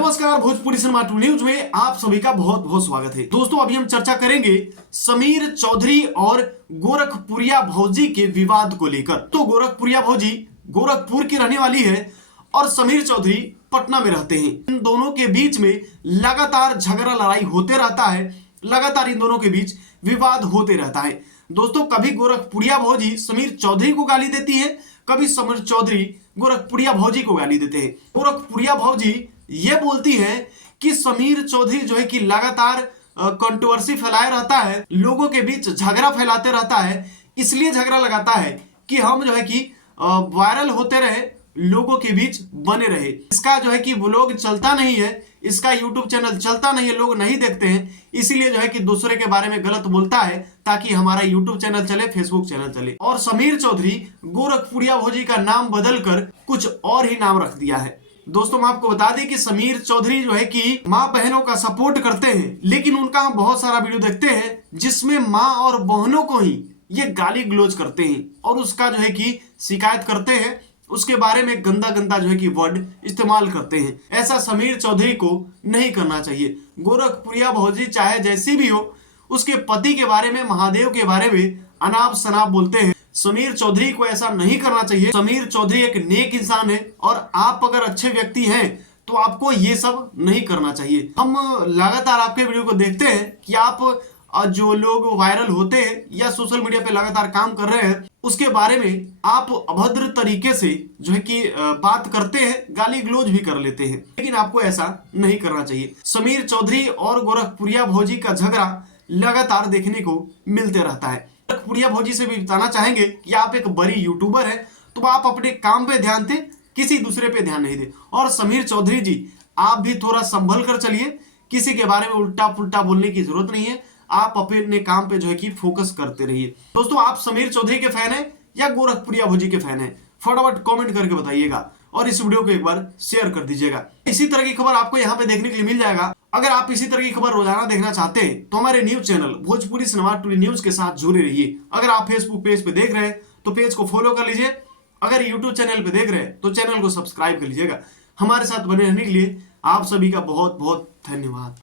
नमस्कार, Bhojpuri cinema two news में आप सभी का बहुत बहुत स्वागत है। दोस्तों, अभी हम चर्चा करेंगे समीर चौधरी और गोरखपुरिया भौजी के विवाद को लेकर। तो गोरखपुरिया भौजी गोरखपुर की रहने वाली है और समीर चौधरी पटना में रहते हैं। इन दोनों के बीच में लगातार झगड़ा लड़ाई होते रहता है, लगातार इन दोनों के बीच विवाद होते रहता है। दोस्तों, कभी गोरखपुरिया भौजी समीर चौधरी को गाली देती है, कभी समीर चौधरी गोरखपुरिया भौजी को गाली देते हैं। गोरखपुरिया भौजी ये बोलती है कि समीर चौधरी जो है कि लगातार कंट्रोवर्सी फैलाए रहता है, लोगों के बीच झगड़ा फैलाते रहता है, इसलिए झगड़ा लगाता है कि हम जो है कि वायरल होते रहे, लोगों के बीच बने रहे। इसका जो है कि व्लॉग चलता नहीं है, इसका यूट्यूब चैनल चलता नहीं है, लोग नहीं देखते हैं, इसीलिए जो है कि दूसरे के बारे में गलत बोलता है ताकि हमारा यूट्यूब चैनल चले, फेसबुक चैनल चले। और समीर चौधरी गोरखपुरिया भौजी का नाम बदलकर कुछ और ही नाम रख दिया है। दोस्तों, मैं आपको बता दें कि समीर चौधरी जो है कि माँ बहनों का सपोर्ट करते हैं, लेकिन उनका हम बहुत सारा वीडियो देखते हैं जिसमें माँ और बहनों को ही ये गाली गलौज करते हैं और उसका जो है कि शिकायत करते हैं, उसके बारे में गंदा गंदा जो है कि वर्ड इस्तेमाल करते हैं। ऐसा समीर चौधरी को नहीं करना चाहिए। गोरखपुरिया भौजी चाहे जैसी भी हो, उसके पति के बारे में, महादेव के बारे में अनाप शनाप बोलते हैं। समीर चौधरी को ऐसा नहीं करना चाहिए। समीर चौधरी एक नेक इंसान है और आप अगर अच्छे व्यक्ति हैं तो आपको ये सब नहीं करना चाहिए। हम लगातार आपके वीडियो को देखते हैं कि आप जो लोग वायरल होते हैं या सोशल मीडिया पे लगातार काम कर रहे हैं, उसके बारे में आप अभद्र तरीके से जो है कि बात करते हैं, गाली गलौज भी कर लेते हैं, लेकिन आपको ऐसा नहीं करना चाहिए। समीर चौधरी और गोरखपुरिया भौजी का झगड़ा लगातार देखने को मिलते रहता है। गोरखपुरिया भौजी से भी बताना चाहेंगे कि आप एक बड़ी यूट्यूबर है, तो आप अपने काम पे ध्यान दें, किसी दूसरे पे ध्यान नहीं दे। और समीर चौधरी जी, आप भी थोड़ा संभल कर चलिए, किसी के बारे में उल्टा पुल्टा बोलने की जरूरत नहीं है। आप अपने काम पे जो है कि फोकस करते रहिए। दोस्तों, आप समीर चौधरी के फैन है या गोरखपुरिया भौजी के फैन है, फटाफट कमेंट करके बताइएगा और इस वीडियो को एक बार शेयर कर दीजिएगा। इसी तरह की खबर आपको यहाँ पे देखने के लिए मिल जाएगा। अगर आप इसी तरह की खबर रोजाना देखना चाहते हैं तो हमारे news channel Bhojpuri cinema two news के साथ जुड़े रहिए। अगर आप फेसबुक पेज पे देख रहे हैं तो पेज को फॉलो कर लीजिए, अगर यूट्यूब चैनल पे देख रहे हैं तो चैनल को सब्सक्राइब कर लीजिएगा। हमारे साथ बने रहने के लिए आप सभी का बहुत बहुत धन्यवाद।